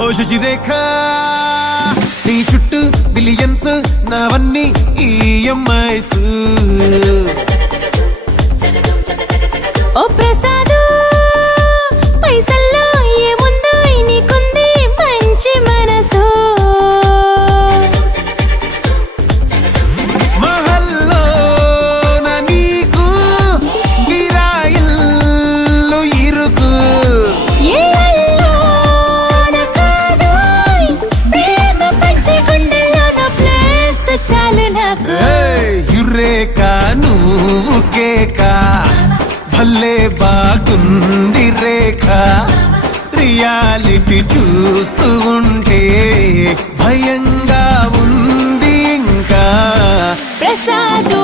ఓ శశిరేఖ నీ చుట్టూ బిలియన్స్ నావన్నీ ఈఎంఐస్ ఓ ప్రసాదు పైసల్లో ఏముందో నీకుంది మంచి మనసు మహల్లో నా నీకు కిరాయిల్లు ఇరుకు ఏ అల్లోన కాదోయ్, ప్రేమ పంచే గుండెల్లో నా ప్లేస్ చాలు నాకు. యురేక నువ్వు కేక భలే బాగుంది రేఖ రియాలిటీ చూస్తూ ఉంటే భయంగా ఉంది ఇంకా ప్రసాదు